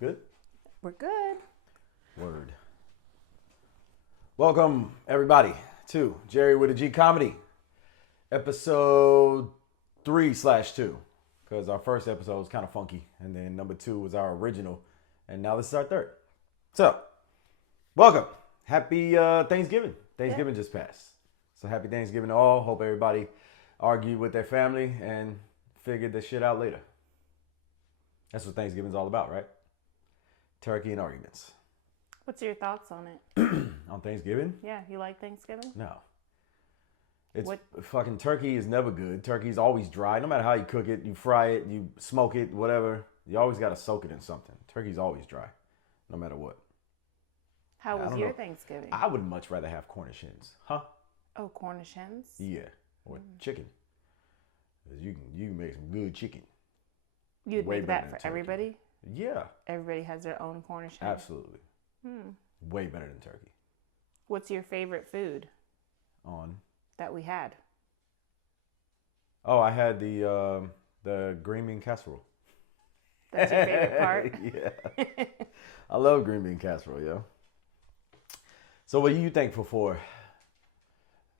Good? We're good. Word. Welcome, everybody, to Jerry with a G Comedy, episode 3/2. Because our first episode was kind of funky, and then number 2 was our original, and now this is our third. So, welcome. Happy Thanksgiving. Thanksgiving just passed. So, happy Thanksgiving to all. Hope everybody argued with their family and figured this shit out later. That's what Thanksgiving's all about, right? Turkey and arguments. What's your thoughts on it? On Thanksgiving? Yeah, you like Thanksgiving? No. It's What? fucking turkey is never good. Turkey's always dry. No matter how you cook it, you fry it, you smoke it, whatever. You always got to soak it in something. Turkey's always dry, no matter what. How I was don't your know. Thanksgiving? I would much rather have Cornish hens. Huh? Oh, Cornish hens? Yeah. Or chicken. 'Cause you can make some good chicken. You'd Way make better that than for turkey. everybody? Yeah. Everybody has their own Cornish hen? Absolutely. Way better than turkey. What's your favorite food On. that we had? Oh, I had the green bean casserole. That's your favorite part? Yeah. I love green bean casserole, yo. So what are you thankful for?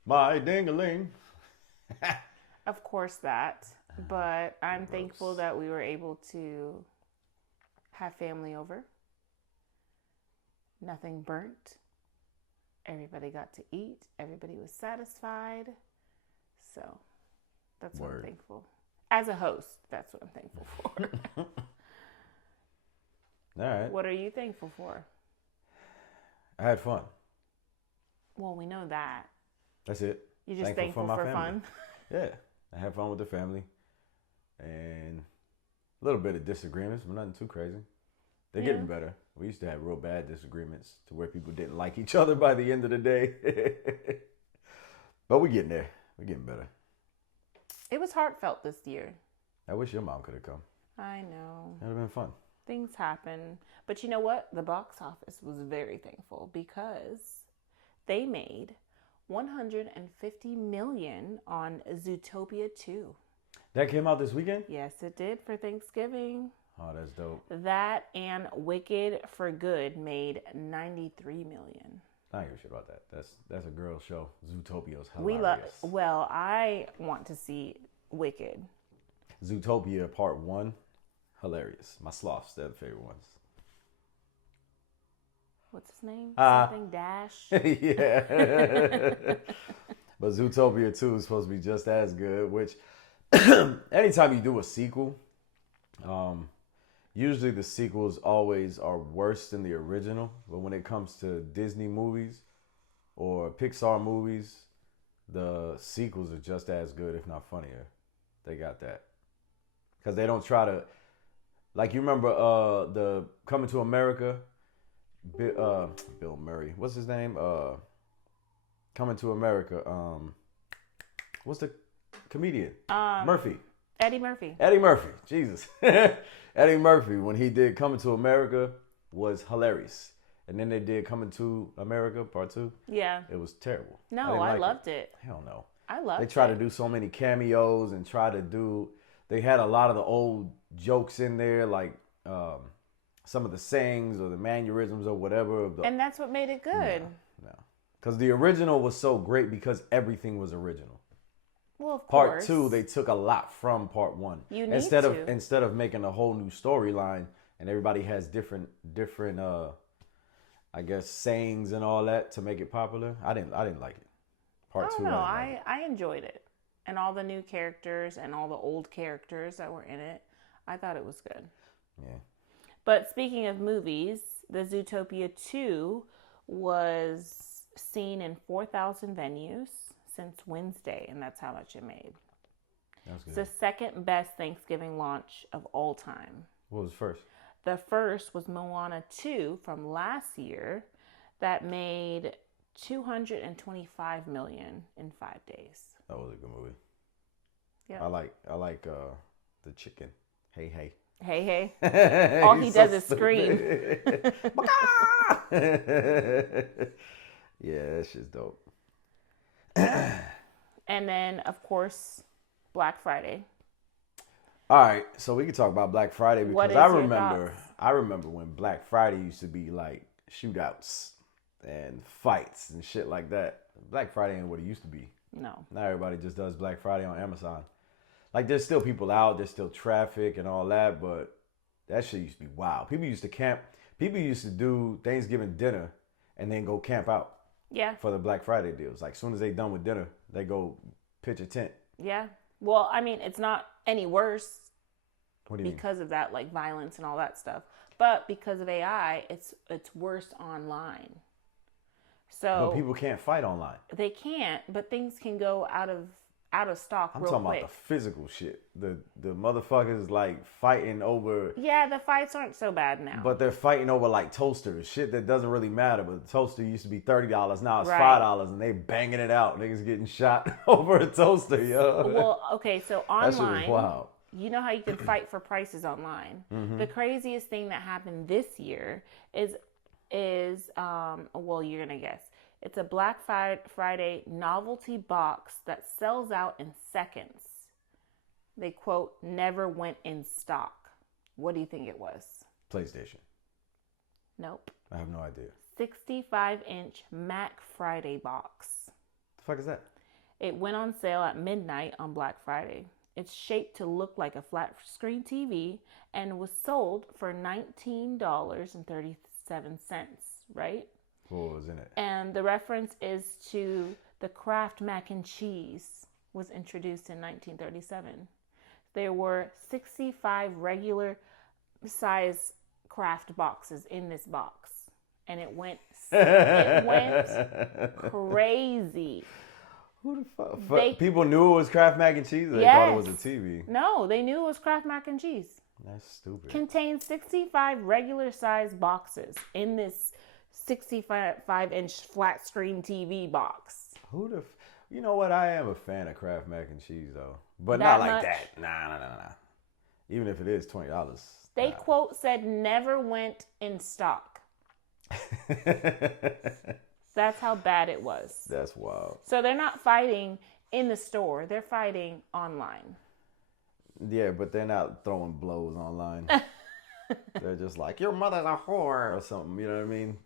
My ding-a-ling. Of course that. But I'm thankful that we were able to have family over. Nothing burnt. Everybody got to eat. Everybody was satisfied. So that's what I'm Word. thankful. As a host, that's what I'm thankful for. All right. What are you thankful for? I had fun. Well, we know that. That's it. You're just thankful my for family. fun. Yeah. I had fun with the family. And a little bit of disagreements, but nothing too crazy. They're Yeah. getting better. We used to have real bad disagreements to where people didn't like each other by the end of the day. But we're getting there. We're getting better. It was heartfelt this year. I wish your mom could have come. I know. That would have been fun. Things happen. But you know what? The box office was very thankful because they made $150 million on Zootopia 2. That came out this weekend? Yes, it did for Thanksgiving. Oh, that's dope. That and Wicked for Good made $93 million. I don't give a shit about that. That's a girl show. Zootopia's hilarious. We love. Well, I want to see Wicked. Zootopia Part 1, hilarious. My sloths, they're the favorite ones. What's his name? Ah. Something Dash. Yeah. But Zootopia 2 is supposed to be just as good, which anytime you do a sequel, usually the sequels always are worse than the original. But when it comes to Disney movies or Pixar movies, the sequels are just as good, if not funnier. They got that. Because they don't try to, like, you remember the Coming to America, Bill Murray. What's his name? Coming to America. What's the comedian? Murphy. Eddie Murphy. Eddie Murphy. Jesus. Eddie Murphy, when he did Coming to America, was hilarious. And then they did Coming to America Part 2. Yeah. It was terrible. No, didn't I like loved it. Hell no. I loved They it. try to do so many cameos and they had a lot of the old jokes in there, like some of the sayings or the mannerisms or whatever. And that's what made it good. No. Because the original was so great because everything was original. Well, of Part course. 2, they took a lot from Part 1. You need instead to. Instead of making a whole new storyline and everybody has different I guess sayings and all that to make it popular. I didn't like it. Part 2. No, didn't like it. I enjoyed it. And all the new characters and all the old characters that were in it. I thought it was good. Yeah. But speaking of movies, the Zootopia 2 was seen in 4,000 venues since Wednesday, and that's how much it made. That was good. It's the second best Thanksgiving launch of all time. What was first? The first was Moana 2 from last year that made $225 million in 5 days. That was a good movie. Yeah. I like the chicken. Hey, hey. Hey, hey. All he He's does so is scream. Yeah, that shit's dope. And then, of course, Black Friday. All right, so we can talk about Black Friday What because is I your remember thoughts? I remember when Black Friday used to be like shootouts and fights and shit like that. Black Friday ain't what it used to be. No. Now everybody just does Black Friday on Amazon. Like there's still people out, there's still traffic and all that, but that shit used to be wild. People used to camp. People used to do Thanksgiving dinner and then go camp out. Yeah. For the Black Friday deals. Like as soon as they done with dinner, they go pitch a tent. Yeah. Well, I mean, it's not any worse What do you because of that, like violence and all that stuff. But because of AI, it's worse online. So But people can't fight online. they can't, but things can go out of stock I'm real talking quick. about the physical shit. The motherfuckers like fighting over. Yeah, the fights aren't so bad now. But they're fighting over like toasters, shit that doesn't really matter. But the toaster used to be $30, now it's Right. $5, and they banging it out. Niggas getting shot over a toaster, yo. Well, okay, so that shit was online, wild. you know how you can fight for prices online. Mm-hmm. The craziest thing that happened this year is well, you're gonna guess. It's a Black Friday novelty box that sells out in seconds. They quote, never went in stock. What do you think it was? PlayStation. Nope. I have no idea. 65-inch Mac Friday box. The fuck is that? It went on sale at midnight on Black Friday. It's shaped to look like a flat screen TV and was sold for $19.37, right? What was in it? And the reference is to the Kraft mac and cheese was introduced in 1937. There were 65 regular size Kraft boxes in this box, and it went crazy. Who the fuck? They- People knew it was Kraft mac and cheese. Or they thought it was a TV. No, they knew it was Kraft mac and cheese. That's stupid. Contained 65 regular size boxes in this 65-inch flat screen TV box. Who the? You know what? I am a fan of Kraft mac and cheese though, but That not like much? that. Nah. Even if it is $20. They quote said never went in stock. That's how bad it was. That's wild. So they're not fighting in the store, they're fighting online. Yeah, but they're not throwing blows online. They're just like, your mother's a whore or something. You know what I mean?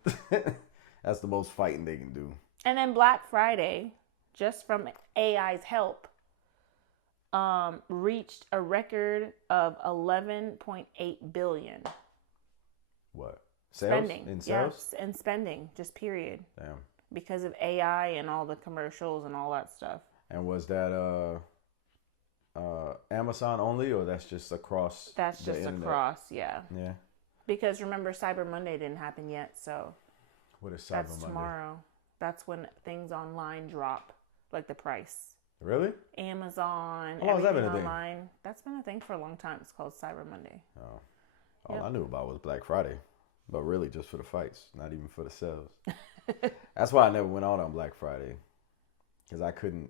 That's the most fighting they can do. And then Black Friday, just from AI's help, reached a record of 11.8 billion. What? Sales? Spending. In sales? Yes, and spending, just period. Damn. Because of AI and all the commercials and all that stuff. And was that Amazon only, or that's just across? That's the just internet? across, yeah. Yeah. Because remember, Cyber Monday didn't happen yet, so What is Cyber that's Monday? tomorrow. That's when things online drop, like the price. Really? Amazon, How long has that everything been a thing? online. That's been a thing for a long time. It's called Cyber Monday. Oh. All Yep. I knew about was Black Friday, but really just for the fights, not even for the sales. That's why I never went out on Black Friday, because I couldn't.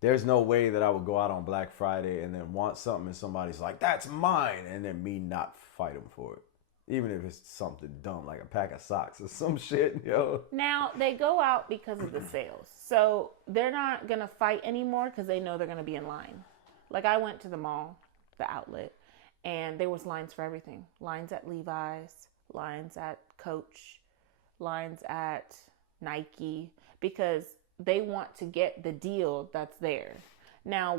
There's no way that I would go out on Black Friday and then want something and somebody's like, that's mine, and then me not fight them for it. Even if it's something dumb like a pack of socks or some shit, yo. Now, they go out because of the sales. So they're not going to fight anymore because they know they're going to be in line. Like I went to the mall, the outlet, and there was lines for everything. Lines at Levi's, lines at Coach, lines at Nike, because they want to get the deal that's there. Now,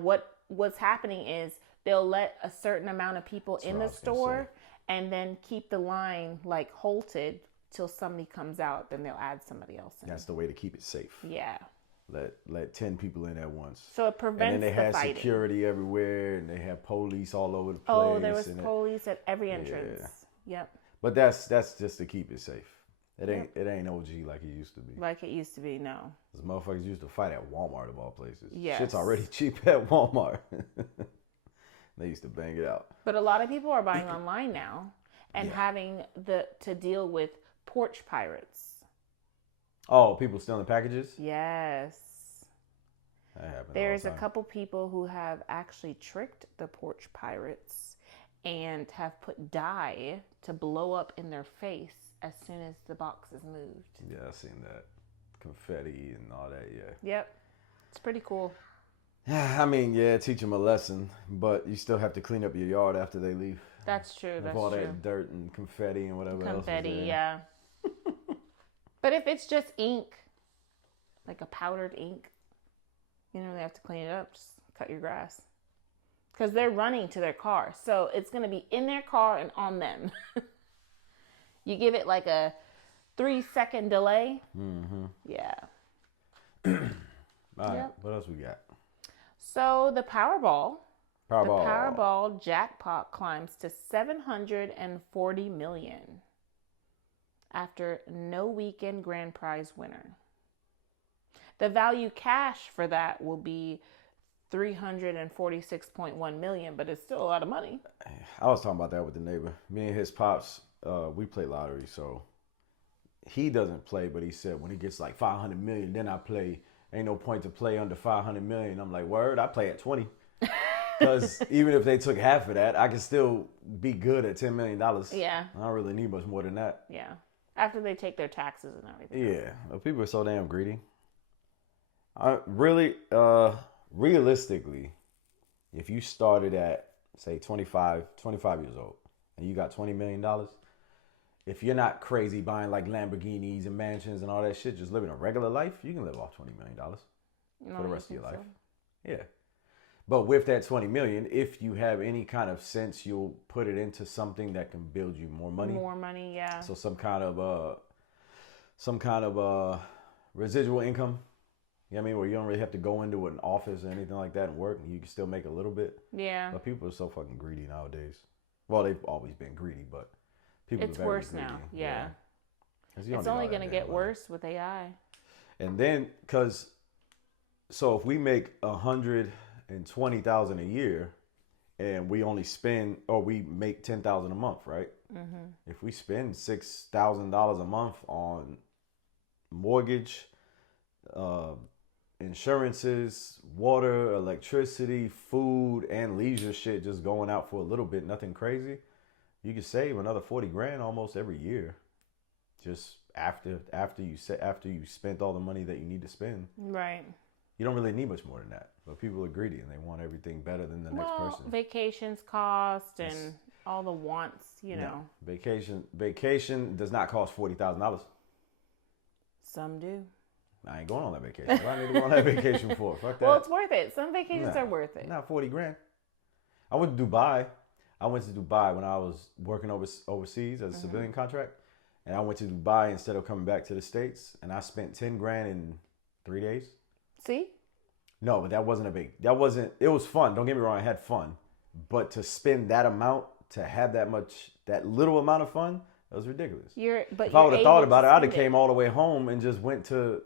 what's happening is they'll let a certain amount of people in what I the was gonna store and then keep the line like halted till somebody comes out, then they'll add somebody else in. That's the way to keep it safe. Yeah. Let 10 people in at once. So it And prevents then they the had fighting. security everywhere, and they had police all over the place. Oh, there was and police at every entrance. Yep. But that's just to keep it safe. It ain't OG like it used to be. Like it used to be, no. Those motherfuckers used to fight at Walmart of all places. Yes. Shit's already cheap at Walmart. They used to bang it out. But a lot of people are buying online now and having to deal with porch pirates. Oh, people stealing packages? Yes. That happens. There's all a the time. couple people who have actually tricked the porch pirates and have put dye to blow up in their face as soon as the box is moved. Yeah, I seen that. Confetti and all that, yeah. Yep. It's pretty cool. I mean, yeah, teach them a lesson, but you still have to clean up your yard after they leave. That's true. With That's all true. that dirt and confetti and whatever else was Confetti, there. yeah. But if it's just ink, like a powdered ink, you don't really have to clean it up. Just cut your grass. Because they're running to their car. So it's going to be in their car and on them. You give it like a 3-second delay. Mm-hmm. Yeah. All right. Yep. What else we got? So the Powerball. Powerball. The Powerball jackpot climbs to $740 million after no weekend grand prize winner. The value cash for that will be $346.1 million, but it's still a lot of money. I was talking about that with the neighbor. Me and his pops, we play lottery, so he doesn't play, but he said when he gets like 500 million, then I play. Ain't no point to play under 500 million. I'm like, word, I play at 20. Because even if they took half of that, I could still be good at $10 million. Yeah. I don't really need much more than that. Yeah. After they take their taxes and everything. Yeah. People are so damn greedy. Realistically, if you started at, say, 25 years old, and you got $20 million, if you're not crazy buying like Lamborghinis and mansions and all that shit, just living a regular life, you can live off $20 million for the rest of your life. So? Yeah. But with that 20 million, if you have any kind of sense, you'll put it into something that can build you more money. More money, yeah. So some kind of residual income. You know what I mean? Where you don't really have to go into an office or anything like that and work, and you can still make a little bit. Yeah. But people are so fucking greedy nowadays. Well, they've always been greedy, but people it's worse now. Yeah. It's only going to get worse with AI. And then, so if we make $120,000 a year, and we only spend, or we make $10,000 a month, right? Mm-hmm. If we spend $6,000 a month on mortgage, insurances, water, electricity, food, and leisure shit, just going out for a little bit, nothing crazy, you could save another 40 grand almost every year, just after you spent all the money that you need to spend. Right. You don't really need much more than that, but people are greedy and they want everything better than the next person. Vacations cost and all the wants, you know. Vacation does not cost $40,000. Some do. I ain't going on that vacation. What I need to go on that vacation for? Fuck that. Well, it's worth it. Some vacations are worth it. Not 40 grand. I went to Dubai. When I was working overseas as a civilian contract. And I went to Dubai instead of coming back to the States. And I spent 10 grand in 3 days. See? No, but it was fun. Don't get me wrong. I had fun. But to spend that amount, to have that little amount of fun, that was ridiculous. If I would have thought about it, I'd have came all the way home and just went to,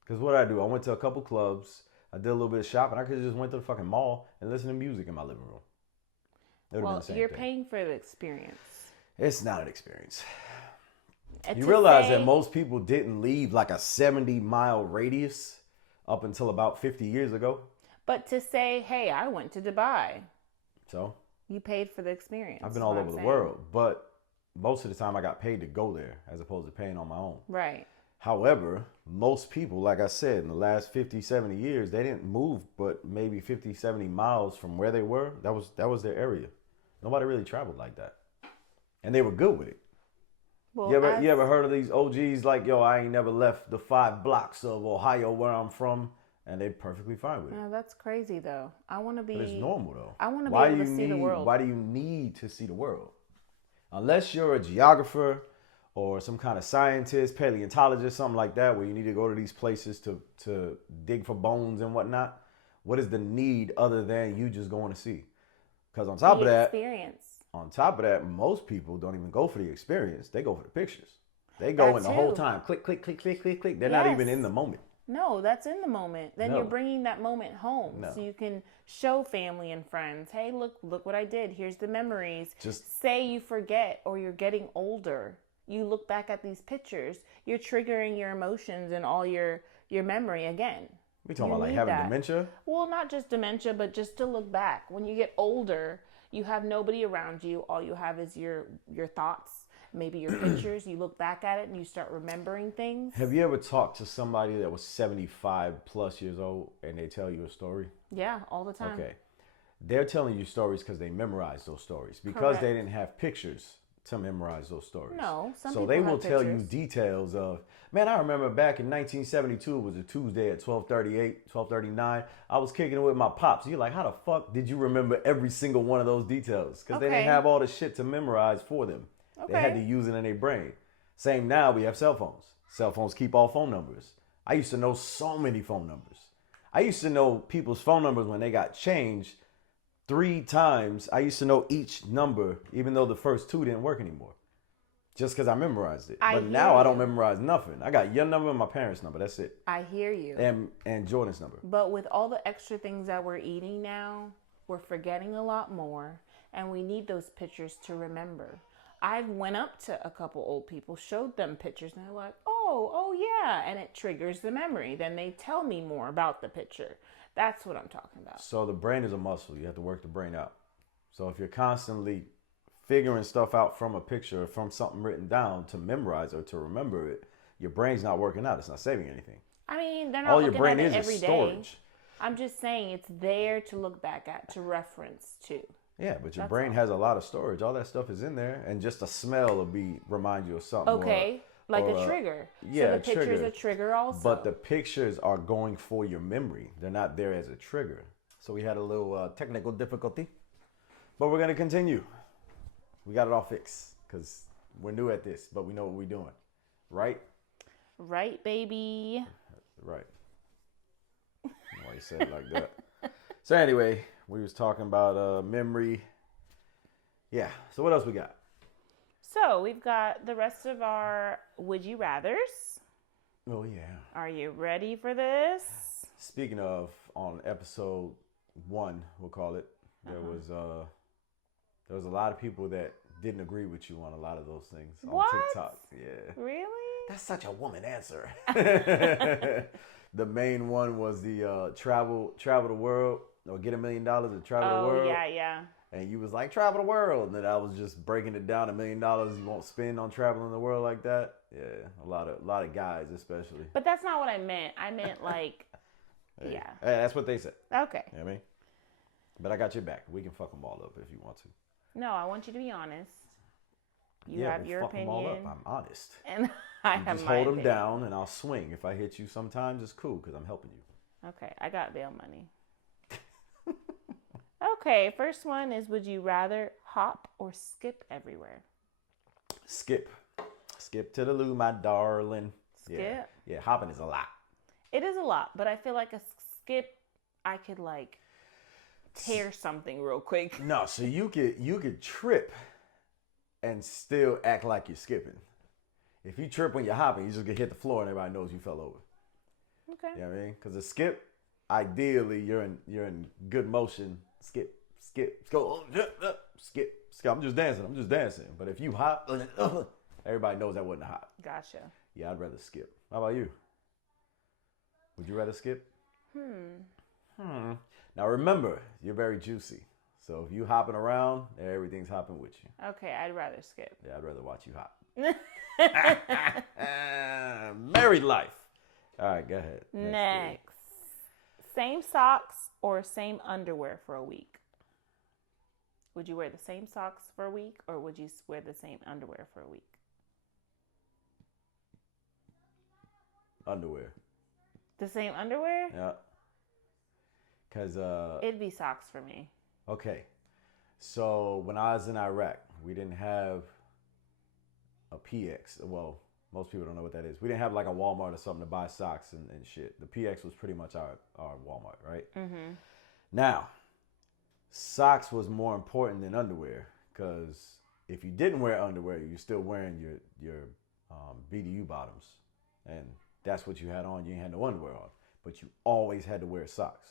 because what I do, I went to a couple clubs, I did a little bit of shopping, I could have just went to the fucking mall and listened to music in my living room. Well, you're paying for the experience. It's not an experience. And you realize that most people didn't leave like a 70-mile radius up until about 50 years ago. But to say, hey, I went to Dubai. So? You paid for the experience. I've been all over the world, but most of the time I got paid to go there as opposed to paying on my own. Right. However, most people, like I said, in the last 50, 70 years, they didn't move but maybe 50, 70 miles from where they were. That was their area. Nobody really traveled like that. And they were good with it. Well, you ever heard of these OGs like, yo, I ain't never left the 5 blocks of Ohio where I'm from, and they're perfectly fine with it. No, that's crazy, though. I want to be... But it's normal, though. I want to be able to see the world. Why do you need to see the world? Unless you're a geographer or some kind of scientist, paleontologist, something like that, where you need to go to these places to dig for bones and whatnot, what is the need other than you just going to see? Because on top of that, most people don't even go for the experience. They go for the pictures. They go in the whole time. Click, click, click, click, click, click. They're not even in the moment. No, that's in the moment. Then you're bringing that moment home. So you can show family and friends, hey, look what I did. Here's the memories. Just say you forget or you're getting older. You look back at these pictures. You're triggering your emotions and all your memory again. We talking about like having dementia? Well, not just dementia, but just to look back. When you get older, you have nobody around you. All you have is your thoughts, maybe your pictures. You look back at it and you start remembering things. Have you ever talked to somebody that was 75 plus years old and they tell you a story? Yeah, all the time. Okay. they're telling you stories because they memorized those stories because Correct. they didn't have pictures to memorize those stories. No, some so people they will have tell you pictures. details of, man, I remember back in 1972, it was a Tuesday at 12:38, 12:39. I was kicking it with my pops. You're like, how the fuck did you remember every single one of those details? Because they didn't Okay. have all the shit to memorize for them. They had to Okay. use it in their brain. Same now, we have cell phones. Cell phones keep all phone numbers. I used to know so many phone numbers. I used to know people's phone numbers when they got changed 3 times. I used to know each number, even though the first 2 didn't work anymore. Just because I memorized it. I But hear now I don't you. memorize nothing. I got your number and my parents' number. That's it. I hear you. And Jordan's number. But with all the extra things that we're eating now, we're forgetting a lot more, and we need those pictures to remember. I went up to a couple old people, showed them pictures, and they're like, oh yeah, and it triggers the memory. Then they tell me more about the picture. That's what I'm talking about. So the brain is a muscle. You have to work the brain out. So if you're constantly figuring stuff out from a picture or from something written down to memorize or to remember it, your brain's not working out. It's not saving anything. I mean, they're not All your looking brain at is it every day. storage. I'm just saying it's there to look back at, to reference to. Yeah, but your That's brain all. has a lot of storage. All that stuff is in there, and just a smell will remind you of something. Okay, like or a trigger. yeah, so the a picture's trigger. a trigger also. But the pictures are going for your memory. They're not there as a trigger. So we had a little technical difficulty, but we're gonna continue. We got it all fixed because we're new at this, but we know what we're doing, right? Right, baby. Right. I don't know why you said it like that. So anyway, we was talking about memory. Yeah. So what else we got? So we've got the rest of our Would You Rathers. Oh yeah. Are you ready for this? Speaking of, on episode 1, we'll call it, there was a lot of people that didn't agree with you on a lot of those things on What? TikTok. Yeah. Really? That's such a woman answer. The main one was the travel the world or get $1 million and travel the Oh, world. yeah. And you was like, travel the world. And then I was just breaking it down, $1 million you won't spend on traveling the world like that. Yeah, a lot of guys especially. But that's not what I meant. I meant like, Hey, yeah. hey, that's what they said. Okay. You know what I mean? But I got your back. We can fuck them all up if you want to. No, I want you to be honest. You Yeah, have we'll your fuck 'em all opinion. up. I'm honest. And I You have just my hold them opinion. down and I'll swing. If I hit you sometimes, it's cool because I'm helping you. Okay, I got bail money. Okay, first one is would you rather hop or skip everywhere? Skip. Skip to the loo, my darling. Yeah. Skip? Yeah, hopping is a lot. It is a lot, but I feel like a skip, I could like tear something real quick. No, so you could trip and still act like you're skipping. If you trip when you're hopping, you just get hit the floor and everybody knows you fell over. Okay. You know what I mean? Because a skip, ideally, you're in good motion. Skip, go, skip. I'm just dancing. But if you hop, everybody knows that wasn't a hop. Gotcha. Yeah, I'd rather skip. How about you? Would you rather skip? Now remember, you're very juicy. So if you hopping around, everything's hopping with you. Okay, I'd rather skip. Yeah, I'd rather watch you hop. Married life. All right, go ahead. Next. Same socks or same underwear for a week? Would you wear the same socks for a week or would you wear the same underwear for a week? Underwear. The same underwear? Yeah. Because, It'd be socks for me. okay. So when I was in Iraq, we didn't have a PX. Well, most people don't know what that is. We didn't have like a Walmart or something to buy socks and shit. The PX was pretty much our Walmart, right? Mm-hmm. Now, socks was more important than underwear because if you didn't wear underwear, you're still wearing your BDU bottoms, and that's what you had on. You ain't had no underwear on, but you always had to wear socks.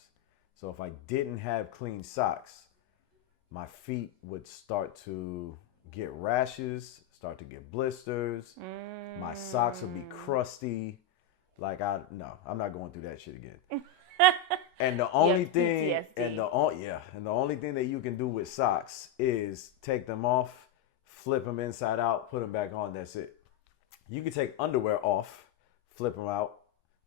So if I didn't have clean socks, my feet would start to get rashes, start to get blisters. My socks would be crusty. Like I'm not going through that shit again. And the only thing, PTSD. and the only thing that you can do with socks is take them off, flip them inside out, put them back on. That's it. You can take underwear off, flip them out,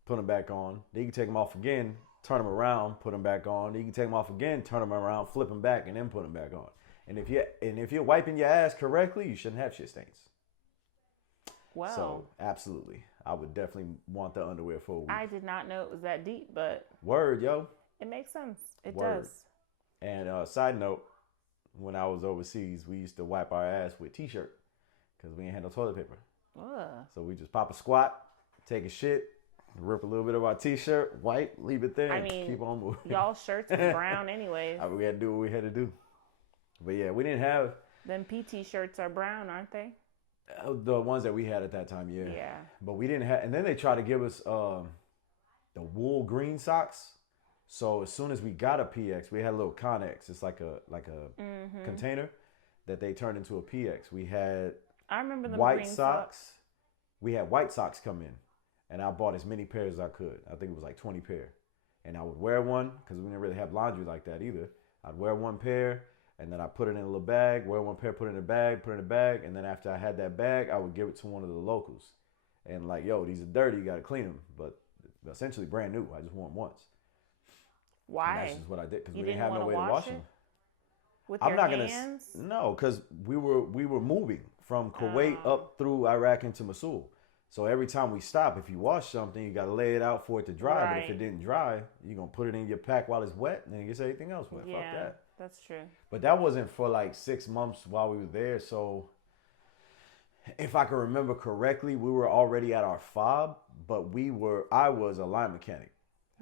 put them back on. Then you can take them off again, turn them around, put them back on. You can take them off again, turn them around, flip them back, and then put them back on. And if you're wiping your ass correctly, you shouldn't have shit stains. Wow. So absolutely, I would definitely want the underwear for a week. I did not know it was that deep, but Word, yo. it makes sense. It Word. does. And side note, when I was overseas, we used to wipe our ass with t-shirt because we ain't had no toilet paper. Ugh. So we just pop a squat, take a shit, rip a little bit of our t-shirt, wipe, leave it there, and keep on moving. Y'all shirts was brown anyways. We had to do what we had to do. But yeah, we didn't have... Them PT shirts are brown, aren't they? The ones that we had at that time, yeah. Yeah. But we didn't have... And then they tried to give us the wool green socks. So as soon as we got a PX, we had a little Connex. It's like a container that they turned into a PX. We had I remember the white green socks. We had white socks come in. And I bought as many pairs as I could. I think it was like 20 pair. And I would wear one, because we didn't really have laundry like that either. I'd wear one pair, and then I put it in a little bag, wear one pair, put it in a bag, put it in a bag, and then after I had that bag, I would give it to one of the locals. And like, yo, these are dirty, you got to clean them. But essentially brand new. I just wore them once. Why? And that's just what I did, because You we didn't didn't have no way wanna to wash wash them. With I'm your not hands? No, because we were moving from Kuwait up through Iraq into Mosul. So every time we stop, if you wash something, you got to lay it out for it to dry. Right. But if it didn't dry, you're going to put it in your pack while it's wet, and then it gets everything else wet. Yeah, Fuck that. that's true. But that wasn't for like 6 months while we were there. So if I can remember correctly, we were already at our fob, but I was a line mechanic.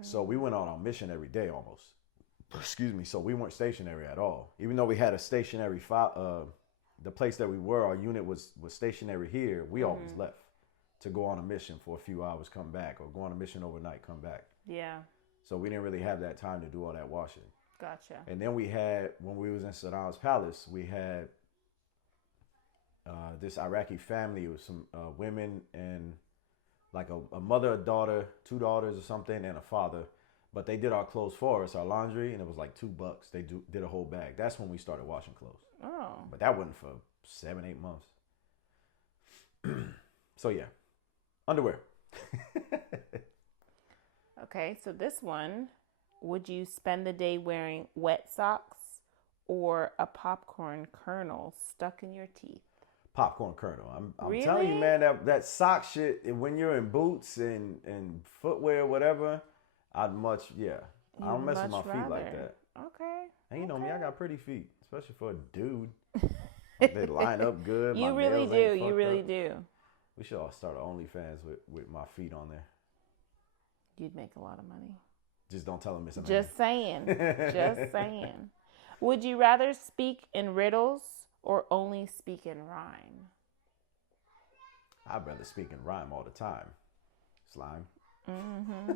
So we went on our mission every day almost. Excuse me. So we weren't stationary at all. Even though we had a stationary fob, the place that we were, our unit was stationary here. We always left to go on a mission for a few hours, come back, or go on a mission overnight, come back. Yeah. So we didn't really have that time to do all that washing. Gotcha. And then we had, when we was in Saddam's palace, we had this Iraqi family. It was some women and like a mother, a daughter, 2 daughters or something, and a father. But they did our clothes for us, our laundry, and it was like $2. They did a whole bag. That's when we started washing clothes. Oh. But that wasn't for 7-8 months. So yeah, underwear. Okay, so this one, would you spend the day wearing wet socks or a popcorn kernel stuck in your teeth? Popcorn kernel. I'm Really? telling you, man, that sock shit, when you're in boots and footwear, whatever, I don't mess with my feet like that. Okay. And you know me, I got pretty feet, especially for a dude. They line up good. You my really nails do. ain't You fucked really up. do. We should all start an OnlyFans with my feet on there. You'd make a lot of money. Just don't tell them it's a man. Just saying. Just saying. Would you rather speak in riddles or only speak in rhyme? I'd rather speak in rhyme all the time. Slime. Mm-hmm.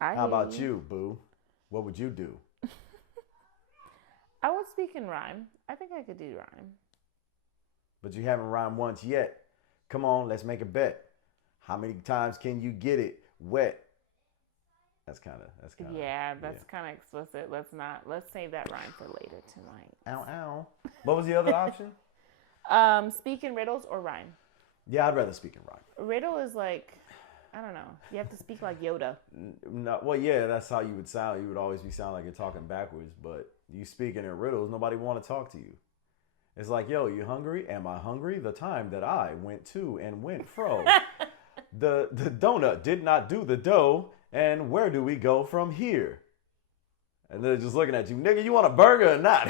How about you, boo? What would you do? I would speak in rhyme. I think I could do rhyme. But you haven't rhymed once yet. Come on, let's make a bet. How many times can you get it wet? That's kind of Yeah, that's kind of explicit. Let's save that rhyme for later tonight. Ow, ow. What was the other option? Speak in riddles or rhyme. Yeah, I'd rather speak in rhyme. Riddle is like, I don't know. You have to speak like Yoda. No, well, yeah, that's how you would sound. You would always be sounding like you're talking backwards. But you speaking in riddles, nobody want to talk to you. It's like, yo, you hungry? Am I hungry? The time that I went to and went fro. The donut did not do the dough. And where do we go from here? And they're just looking at you, nigga, you want a burger or not?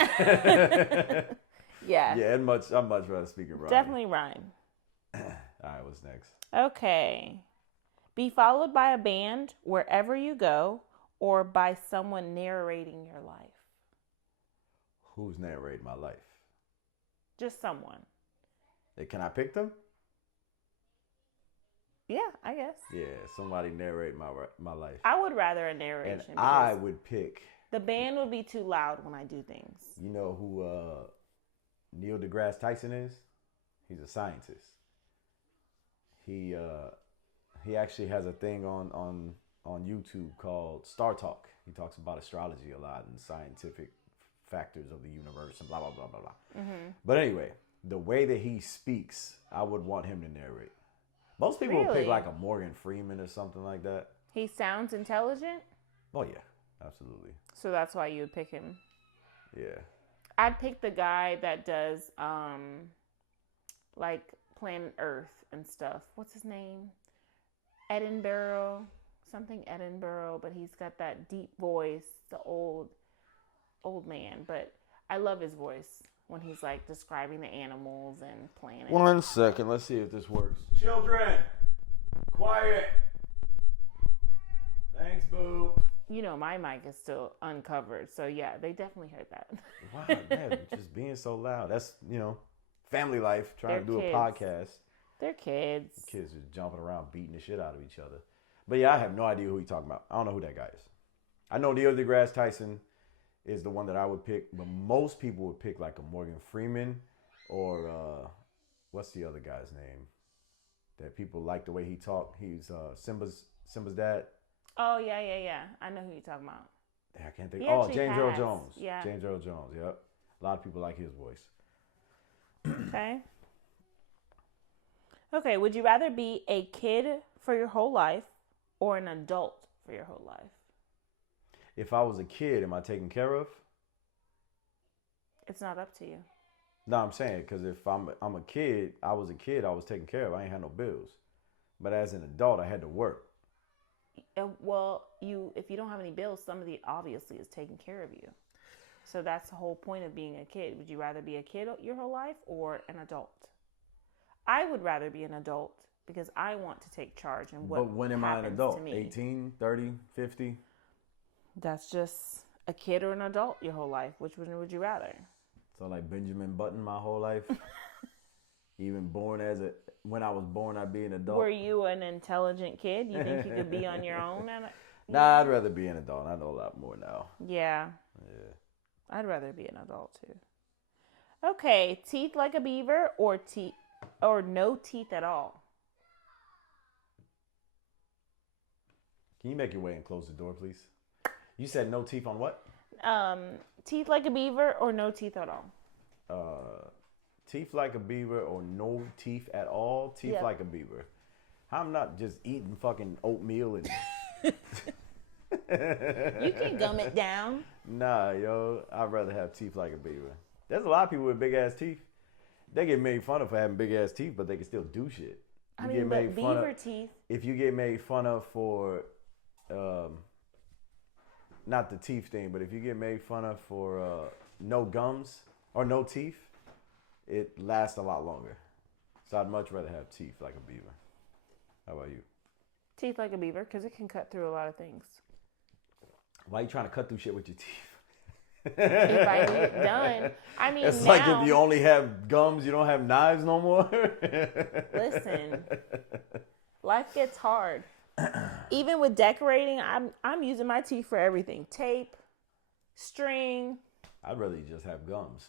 Yeah. Yeah, I'd much rather speak in rhyme. Definitely rhyme. All right, what's next? Okay. Be followed by a band wherever you go or by someone narrating your life. Who's narrating my life? Just someone. Can I pick them? Yeah, I guess. Yeah, somebody narrate my life. I would rather a narration. And I would pick. The band would be too loud when I do things. You know who Neil deGrasse Tyson is? He's a scientist. He actually has a thing on YouTube called Star Talk. He talks about astrology a lot and scientific factors of the universe and blah blah blah blah blah. Mm-hmm. But anyway, the way that he speaks, I would want him to narrate. Most people would pick like a Morgan Freeman or something like that. He sounds intelligent? Oh yeah, absolutely. So that's why you would pick him. Yeah. I'd pick the guy that does like Planet Earth and stuff. What's his name? Edinburgh, something Edinburgh, but he's got that deep voice, the old man, but I love his voice when he's like describing the animals and planets. 1 second. Let's see if this works. Children, quiet. Thanks, boo. You know, my mic is still uncovered, so yeah, they definitely heard that. Wow, man, just being so loud. That's, family life, trying They're to do kids. a podcast. They're kids. Kids just jumping around, beating the shit out of each other. But yeah, I have no idea who you're talking about. I don't know who that guy is. I know Neil deGrasse Tyson is the one that I would pick, but most people would pick like a Morgan Freeman or what's the other guy's name that people like the way he talked? He's Simba's dad. Oh yeah. I know who you're talking about. I can't think. He Oh, actually James Earl has. Jones. Yeah. James Earl Jones. Yep. A lot of people like his voice. Okay. Okay, would you rather be a kid for your whole life or an adult for your whole life? If I was a kid, am I taken care of? It's not up to you. No, I'm saying because if I'm a kid, I was taken care of. I ain't had no bills. But as an adult, I had to work. Well, if you don't have any bills, somebody obviously is taking care of you. So that's the whole point of being a kid. Would you rather be a kid your whole life or an adult? I would rather be an adult because I want to take charge and what But when am I an happens adult? to me. 18, 30, 50? That's just a kid or an adult your whole life. Which one would you rather? So like Benjamin Button my whole life. Even when I was born, I'd be an adult. Were you an intelligent kid? You think you could be on your own? Nah, I'd rather be an adult. I know a lot more now. Yeah. Yeah. I'd rather be an adult too. Okay, teeth like a beaver or no teeth at all. Can you make your way and close the door, please? You said no teeth on what? Teeth like a beaver or no teeth at all. Teeth like a beaver or no teeth at all? Teeth Yep. like a beaver. I'm not just eating fucking oatmeal and... You can gum it down. Nah, yo, I'd rather have teeth like a beaver. There's a lot of people with big ass teeth. They get made fun of for having big ass teeth, but they can still do shit. I mean, but beaver teeth. If you get made fun of for, not the teeth thing, but if you get made fun of for no gums or no teeth, it lasts a lot longer. So I'd much rather have teeth like a beaver. How about you? Teeth like a beaver because it can cut through a lot of things. Why are you trying to cut through shit with your teeth? If I need it done. I mean, It's now, like if you only have gums, you don't have knives no more. Listen, life gets hard. Even with decorating, I'm using my teeth for everything. Tape, string. I'd rather you just have gums.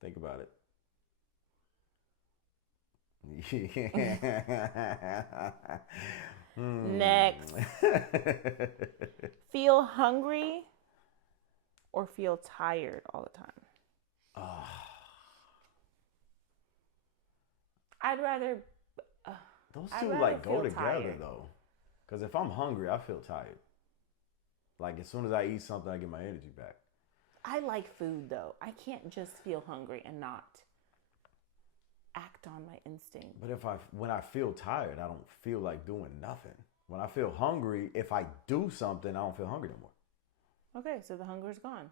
Think about it. Next. Feel hungry or feel tired all the time? I'd rather Those I'd two rather like go feel together tired. though. Because if I'm hungry, I feel tired. Like as soon as I eat something, I get my energy back. I like food though. I can't just feel hungry and not act on my instinct. But when I feel tired, I don't feel like doing nothing. When I feel hungry, if I do something, I don't feel hungry no more. Okay, so the hunger's gone.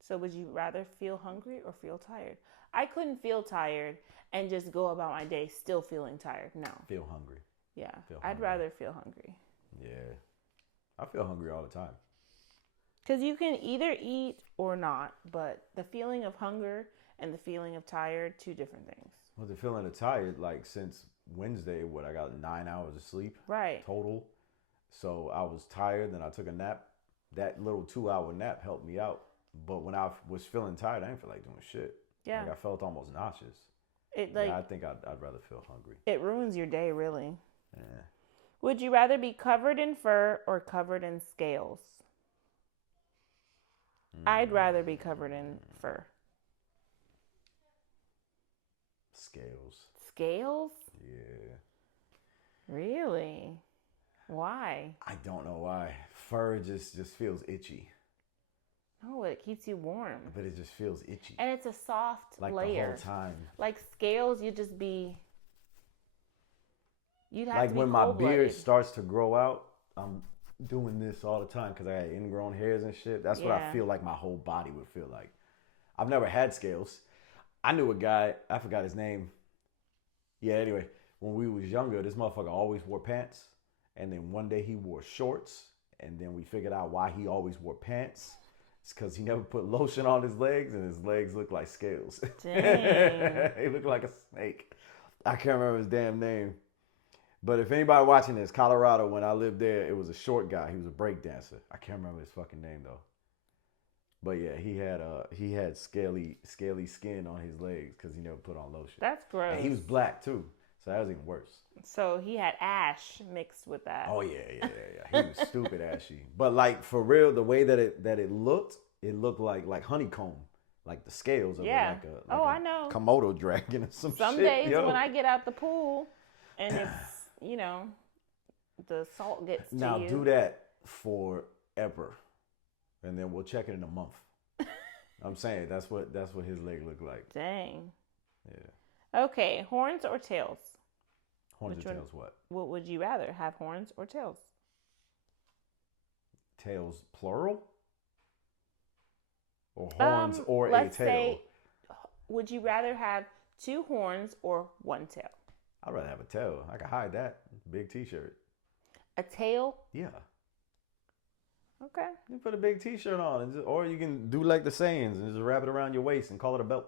So would you rather feel hungry or feel tired? I couldn't feel tired and just go about my day still feeling tired. No. Feel hungry. Yeah. Feel I'd hungry. rather feel hungry. Yeah. I feel hungry all the time. Because you can either eat or not, but the feeling of hunger and the feeling of tired, two different things. Well, the feeling of tired, like since Wednesday, I got 9 hours of sleep Right. total. So I was tired, then I took a nap. That little 2-hour nap helped me out. But when I was feeling tired, I didn't feel like doing shit. Yeah. Like I felt almost nauseous. It like I think I'd rather feel hungry. it ruins your day, really. Yeah. Would you rather be covered in fur or covered in scales? I'd rather be covered in fur. Scales. Scales? Yeah. Really? Why? I don't know why. fur just feels itchy. No, it keeps you warm. But it just feels itchy. And it's a soft like layer. the whole time. Like scales, you'd have like to be when my beard cold-blooded. starts to grow out, I'm doing this all the time because I had ingrown hairs and shit. That's what I feel like my whole body would feel like. I've never had scales. I knew a guy, I forgot his name. Yeah, anyway, when we was younger, this motherfucker always wore pants. And then one day he wore shorts. And then we figured out why he always wore pants. It's because he never put lotion on his legs and his legs looked like scales. Dang. He looked like a snake. I can't remember his damn name. But if anybody watching this, Colorado, when I lived there, it was a short guy. He was a break dancer. I can't remember his fucking name though. But yeah, he had scaly skin on his legs because he never put on lotion. That's gross. And he was black too, so that was even worse. So he had ash mixed with that. Oh yeah. He was stupid ashy. But like for real, the way that it looked like honeycomb, like the scales of like a I know. Komodo dragon or some Some shit. days yo. when I get out the pool and it's the salt gets to Now you. do that forever, and then we'll check it in a month. I'm saying that's what his leg looked like. Dang. Yeah. Okay, horns or tails? Horns or tails? What? What would you rather have, horns or tails? Tails plural? Or horns or a let's tail? say, would you rather have 2 horns or 1 tail? I'd rather have a tail. I can hide that. Big t-shirt. A tail? Yeah. Okay. You put a big t-shirt on, and or you can do like the Saiyans and just wrap it around your waist and call it a belt.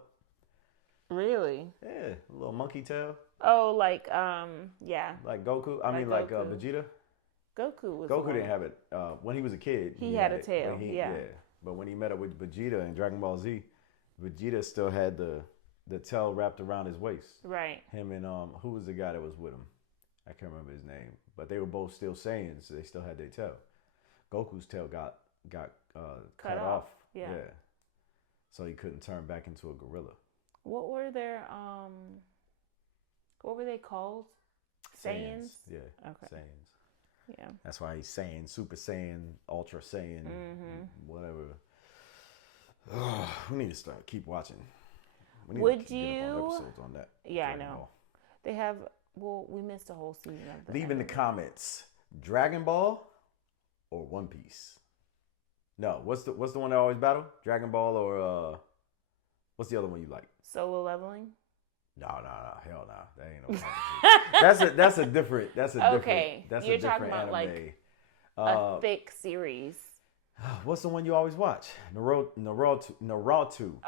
Really? Yeah, a little monkey tail. Oh, like yeah. Like Goku. I mean, Goku. Vegeta. Goku was. Goku didn't have it when he was a kid. He had a it. tail. Yeah. But when he met up with Vegeta in Dragon Ball Z, Vegeta still had the tail wrapped around his waist. Right. Him and who was the guy that was with him? I can't remember his name. But they were both still Saiyans, so they still had their tail. Goku's tail got cut off. Yeah. So he couldn't turn back into a gorilla. What were their what were they called? Saiyans? Yeah. Okay. Saiyans. Yeah. That's why he's Saiyan, Super Saiyan, Ultra Saiyan, whatever. We need to keep watching. We need to get up on episodes on that. Yeah, Dragon I know. Ball. They have. Well, we missed a whole season of that. Leave in the comments, Dragon Ball or One Piece. No, what's the one that always battle? Dragon Ball or what's the other one you like? Solo leveling. No, hell no, that ain't no. Competition. That's a different. Okay, That's you're a different talking about anime. a thick series. What's the one you always watch? Naruto.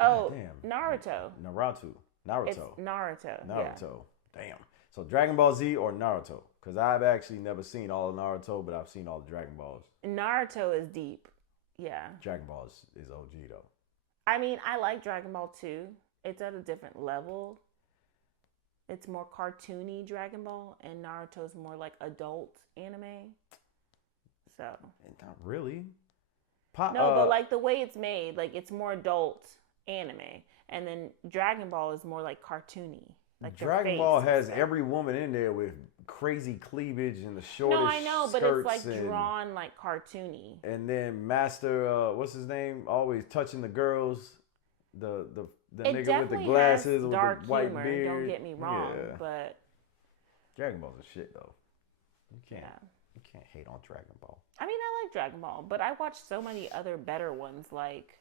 Oh, damn. Naruto. It's Naruto. Naruto. Naruto. Damn. So Dragon Ball Z or Naruto? Because I've actually never seen all of Naruto, but I've seen all the Dragon Balls. Yeah. Naruto is deep. Yeah. Dragon Ball is OG though. I mean, I like Dragon Ball too. It's at a different level. It's more cartoony Dragon Ball, and Naruto's more like adult anime. So. Not really. But like the way it's made, like it's more adult anime, and then Dragon Ball is more like cartoony. Like Dragon Ball has every woman in there with crazy cleavage and the shortest. No, I know, but it's like and, drawn like cartoony. And then Master, what's his name? Always touching the girls. The nigga with the glasses with the white humor, beard. Don't get me wrong, but Dragon Ball's a shit though. You can't hate on Dragon Ball. I mean, I like Dragon Ball, but I watched so many other better ones like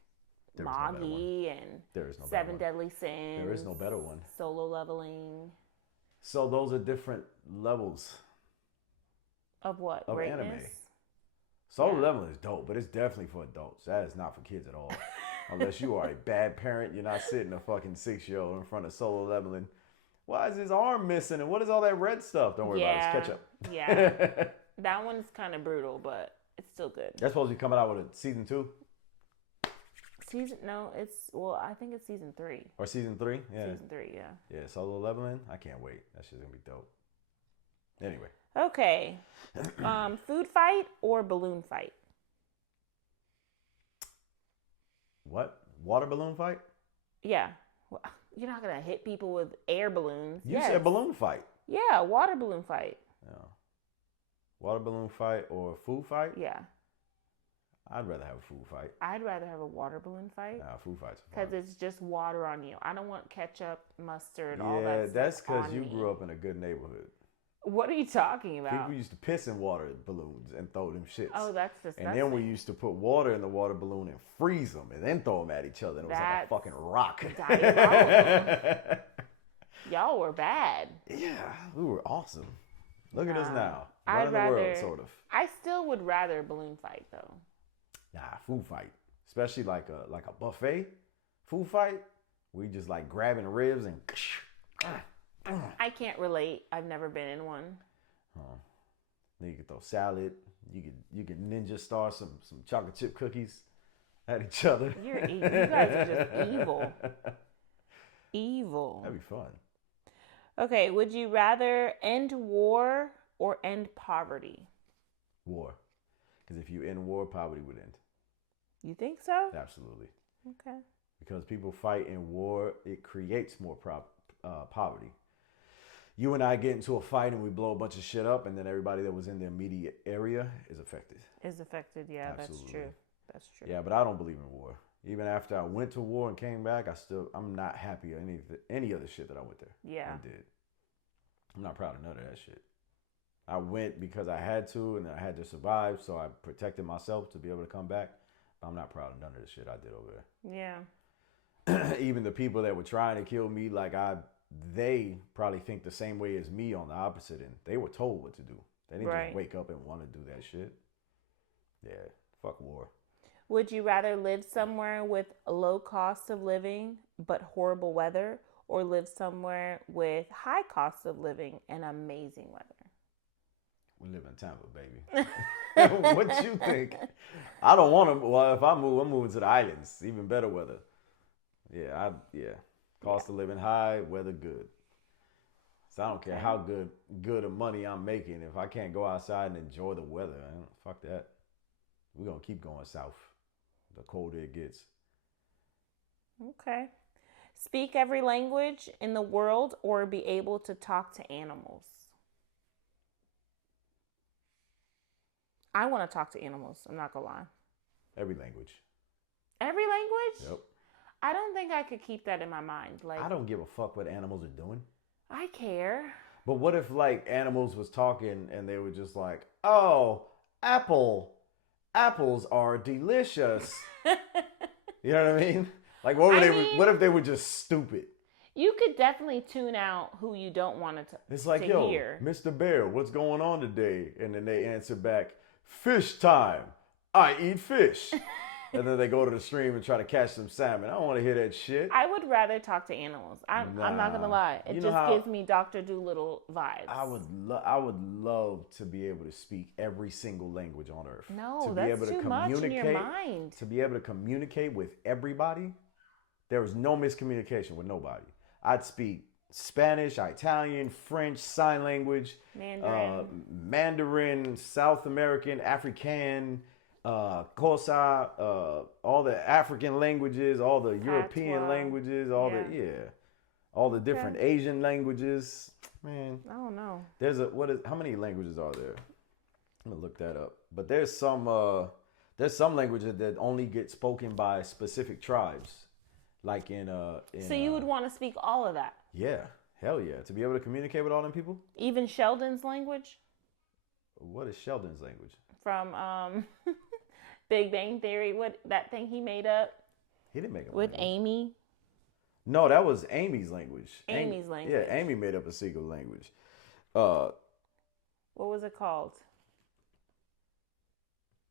Magi and Seven Deadly Sins. There is no better one. Solo leveling. So those are different levels Of what? of Greatness? anime. Solo leveling is dope, but it's definitely for adults. That is not for kids at all. Unless you are a bad parent, you're not sitting a fucking 6-year-old in front of solo leveling. Why is his arm missing? And what is all that red stuff? Don't worry about it. It's ketchup. Yeah. That one's kind of brutal, but it's still good. That's supposed to be coming out with a season 2? I think it's season 3. Or season 3? Yeah. Season 3, yeah. Yeah, solo leveling. I can't wait. That shit's gonna be dope. Anyway. Okay. Food fight or balloon fight? What? Water balloon fight? Yeah. Well, you're not going to hit people with air balloons. You said balloon fight. Yeah, water balloon fight. Yeah. Water balloon fight or food fight? Yeah. I'd rather have a food fight. I'd rather have a water balloon fight. Nah, food fights are Because fun. it's just water on you. I don't want ketchup, mustard, all Yeah, that stuff. that's because on you me. grew up in a good neighborhood. What are you talking about? People used to piss in water balloons and throw them shits. Oh, that's disgusting. And then we used to put water in the water balloon and freeze them and then throw them at each other. And it was like a That's fucking rock. diabolical. Y'all were bad. Yeah, we were awesome. Look at us now. I'd Running the world, rather- sort of. I still would rather a balloon fight though. Nah, food fight. Especially like a buffet food fight. We just like grabbing ribs and I can't relate. I've never been in one. then you could throw salad. You could ninja star some chocolate chip cookies at each other. You guys are just evil. Evil. That'd be fun. Okay, would you rather end war or end poverty? War. Because if you end war, poverty would end. You think so? Absolutely. Okay. Because people fight in war, it creates more poverty. You and I get into a fight and we blow a bunch of shit up, and then everybody that was in the immediate area is affected. Is affected, yeah, Absolutely. that's true. That's true. Yeah, but I don't believe in war. Even after I went to war and came back, I'm not happy or any of the shit that I went there. Yeah. I did. I'm not proud of none of that shit. I went because I had to, and then I had to survive, so I protected myself to be able to come back. But I'm not proud of none of the shit I did over there. Yeah. Even the people that were trying to kill me, they probably think the same way as me on the opposite end. They were told what to do. They didn't Right. just wake up and want to do that shit. Yeah, fuck war. Would you rather live somewhere with a low cost of living but horrible weather, or live somewhere with high cost of living and amazing weather? We live in Tampa, baby. What you think? I don't want to. Well, if I move, I'm moving to the islands. Even better weather. Yeah. Cost of living high, weather good. So I don't care how good of money I'm making. If I can't go outside and enjoy the weather, fuck that. We're gonna keep going south. The colder it gets. Okay. Speak every language in the world or be able to talk to animals? I want to talk to animals. I'm not going to lie. Every language. Every language? Yep. I don't think I could keep that in my mind. I don't give a fuck what animals are doing. I care. But what if animals was talking and they were just like, "Oh, apples are delicious." You know what I mean? Like, what if they were just stupid? You could definitely tune out who you don't want to It's like, to yo, hear. Mr. Bear, what's going on today? And then they answer back, "Fish time. I eat fish." And then they go to the stream and try to catch some salmon. I don't want to hear that shit. I would rather talk to animals. I'm not going to lie. It just gives me Dr. Dolittle vibes. I would love to be able to speak every single language on earth. No, to that's be able too to much in your communicate, mind. To be able to communicate with everybody, there was no miscommunication with nobody. I'd speak Spanish, Italian, French, sign language, Mandarin, South American, African, Xhosa, all the African languages, all the European languages, all the different Asian languages. Man, I don't know. How many languages are there? I'm gonna look that up. But there's some languages that only get spoken by specific tribes, like So you would want to speak all of that? Yeah, hell yeah, to be able to communicate with all them people. Even Sheldon's language? What is Sheldon's language? From Big Bang Theory, what that thing he made up? He didn't make up with Amy. No, that was Amy's language. Amy's language. Yeah, Amy made up a secret language. What was it called?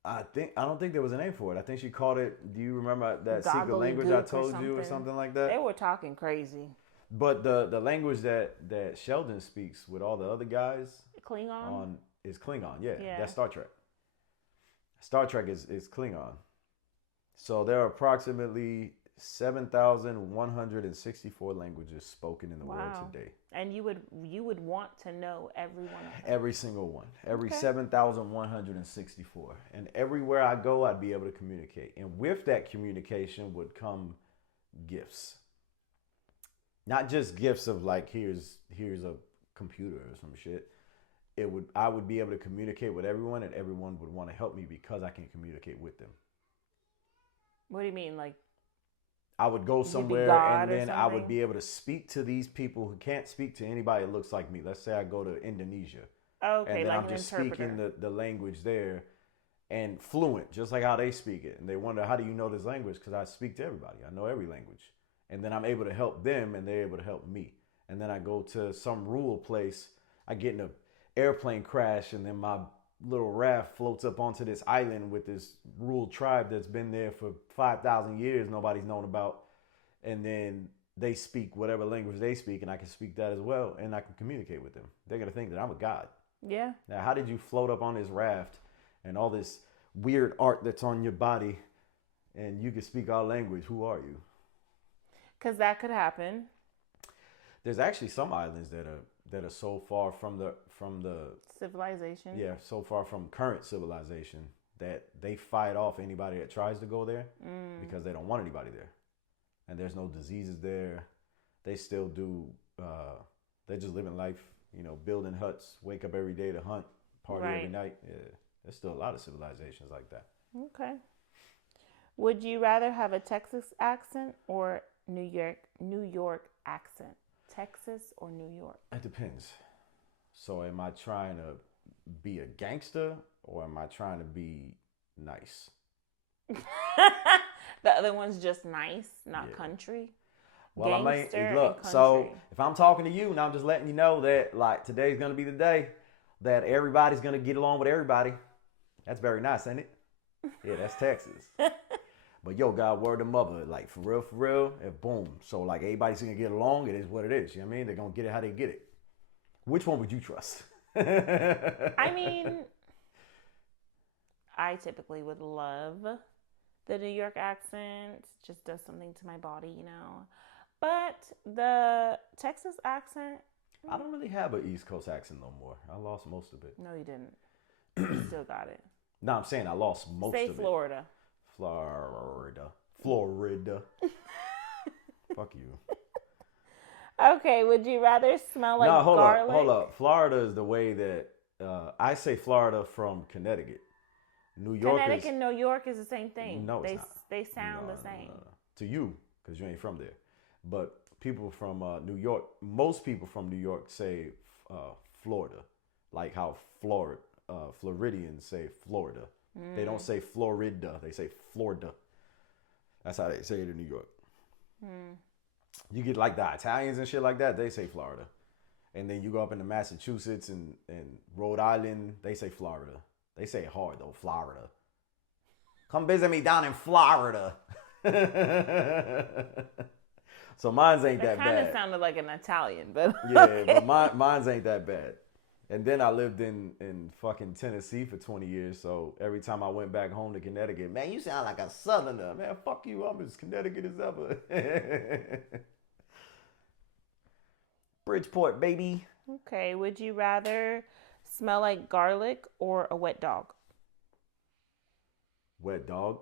I don't think there was a name for it. I think she called it. Do you remember that secret Gobbly language I told you, or something like that? They were talking crazy. But the language that Sheldon speaks with all the other guys Klingon is Klingon. Yeah, that's Star Trek. Star Trek is Klingon. So there are approximately 7,164 languages spoken in the world today. And you would want to know every one of them. Every single one. Every 7,164. And everywhere I go, I'd be able to communicate. And with that communication would come gifts. Not just gifts of like, here's a computer or some shit. I would be able to communicate with everyone, and everyone would want to help me because I can communicate with them. What do you mean? Like, I would go you'd be somewhere God and or then I would something? be able to speak to these people who can't speak to anybody that looks like me. Let's say I go to Indonesia Okay, and then like I'm an just speaking interpreter. the language there and fluent, just like how they speak it. And they wonder, how do you know this language? Because I speak to everybody. I know every language. And then I'm able to help them and they're able to help me. And then I go to some rural place. I get in a airplane crash and then my little raft floats up onto this island with this rural tribe that's been there for 5,000 years nobody's known about, and then they speak whatever language they speak and I can speak that as well and I can communicate with them. They're going to think that I'm a god. Yeah. Now, how did you float up on this raft and all this weird art that's on your body and you can speak our language? Who are you? Because that could happen. There's actually some islands that are so far from the Civilization. yeah, so far from current civilization that they fight off anybody that tries to go there because they don't want anybody there. And there's no diseases there. They still do they're just living life, building huts, wake up every day to hunt, party every Right. night. Yeah. There's still a lot of civilizations like that. Okay. Would you rather have a Texas accent or New York accent? Texas or New York? It depends. So am I trying to be a gangster or am I trying to be nice? The other one's just nice, not Yeah. country. Well, I Gangster mean, and look, so country. if I'm talking to you and I'm just letting you know that like today's gonna be the day that everybody's gonna get along with everybody, that's very nice, ain't it? Yeah, that's Texas. But yo, God, word of mother, like for real, and boom. So like everybody's gonna get along, it is what it is. You know what I mean? They're gonna get it how they get it. Which one would you trust? I mean, I typically would love the New York accent. It just does something to my body. But the Texas accent, I don't really have an East Coast accent no more. I lost most of it. no, you didn't. You still got it. No, I'm saying I lost most Say of Florida. it. Florida. Fuck you. Okay, would you rather smell like No, garlic? hold up. Florida is the way that I say Florida from Connecticut. New York Connecticut is and New York is the same thing. no, it's they not. they sound No, the no, same. no. To you, because you ain't from there. But people from New York, most people from New York say Florida, like how Floridians say Florida. They don't say Florida; they say Florida. That's how they say it in New York. You get like the Italians and shit like that; they say Florida. And then you go up into Massachusetts and Rhode Island, they say Florida. They say it hard though, Florida. Come visit me down in Florida. So mine's ain't That that kind of bad. sounded like an Italian, but Yeah, okay. but mine's ain't that bad. And then I lived in fucking Tennessee for 20 years. So every time I went back home to Connecticut, man, you sound like a Southerner. Man, fuck you. I'm as Connecticut as ever. Bridgeport, baby. Okay, would you rather smell like garlic or a wet dog? Wet dog.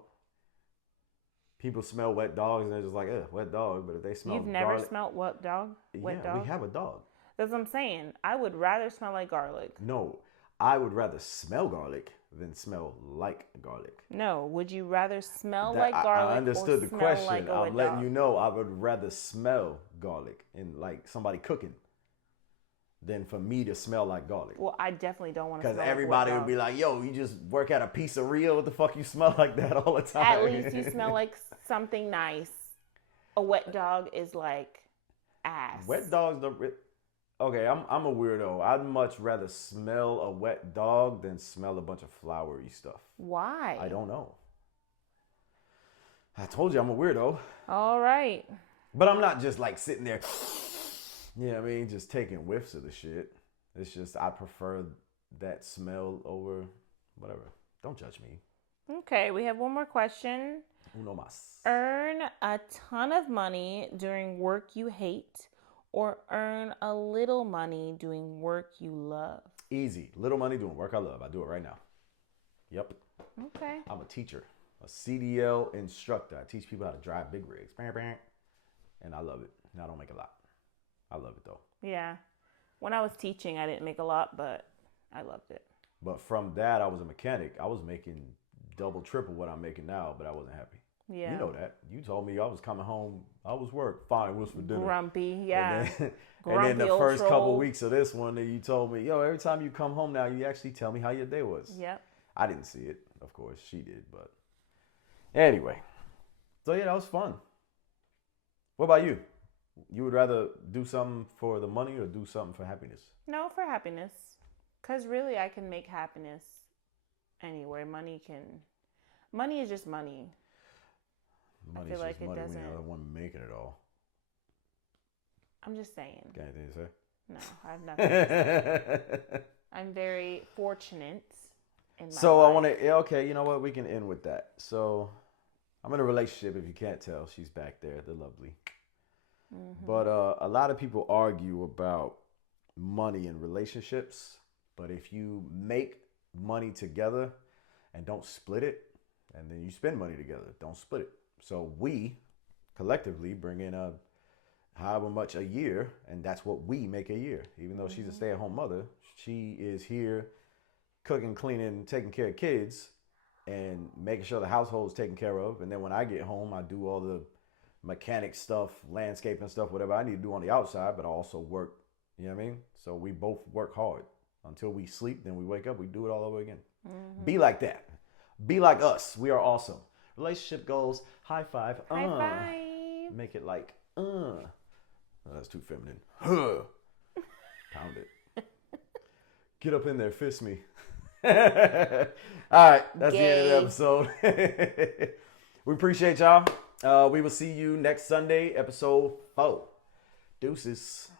People smell wet dogs and they're just like, wet dog. But if they smell You've never garlic, smelled wet dog? Wet yeah, dog? we have a dog. That's what I'm saying. I would rather smell like garlic. No, I would rather smell garlic than smell like garlic. No, would you rather smell That- like garlic I understood or the smell question. like a I'm wet letting dog? you know I would rather smell garlic and like somebody cooking than for me to smell like garlic. Well, I definitely don't want to Because smell everybody like a would wet be like, yo, you just work at a pizzeria. What the fuck you smell like that all the time? dog. At least you smell like something nice. A wet dog is like ass. Wet dogs don't. Okay, I'm a weirdo. I'd much rather smell a wet dog than smell a bunch of flowery stuff. Why? I don't know. I told you I'm a weirdo. All right. But I'm not just like sitting there, you know what I mean, just taking whiffs of the shit. It's just I prefer that smell over whatever. Don't judge me. Okay, we have one more question. Uno mas. Earn a ton of money doing work you hate or earn a little money doing work you love? Easy. Little money doing work I love. I do it right now. Yep. Okay. I'm a teacher, a CDL instructor. I teach people how to drive big rigs. And I love it. And I don't make a lot. I love it though. Yeah. When I was teaching, I didn't make a lot, but I loved it. But from that, I was a mechanic. I was making double, triple what I'm making now, but I wasn't happy. Yeah. You know that. You told me I was coming home. I was work. Fine, what's for dinner? Grumpy, yeah. And then the first couple troll. weeks of this one, you told me, yo, every time you come home now, you actually tell me how your day was. Yep. I didn't see it, of course. She did, but anyway. So yeah, that was fun. What about you? You would rather do something for the money or do something for happiness? No, for happiness. Because really, I can make happiness anywhere. Money is just money. Money's feel just like it money when doesn't- you're the one making it all. I'm just saying. Got anything to say? No, I have nothing to say. I'm very fortunate in my So I life. want to, okay, you know what? We can end with that. So I'm in a relationship, if you can't tell. She's back there. They're lovely. Mm-hmm. But a lot of people argue about money in relationships. But if you make money together and don't split it, and then you spend money together, don't split it. So we collectively bring in however much a year, and that's what we make a year. Even though she's a stay-at-home mother, she is here cooking, cleaning, taking care of kids, and making sure the household's taken care of. And then when I get home, I do all the mechanic stuff, landscaping stuff, whatever I need to do on the outside, but I also work, you know what I mean? So we both work hard until we sleep, then we wake up, we do it all over again. Be like that. Be like us. We are awesome. Relationship goals, high five. High five. Make it like, Oh, that's too feminine. Huh. Pound it. Get up in there, fist me. All right, that's the end of the episode. We appreciate y'all. We will see you next Sunday, episode 4. Deuces.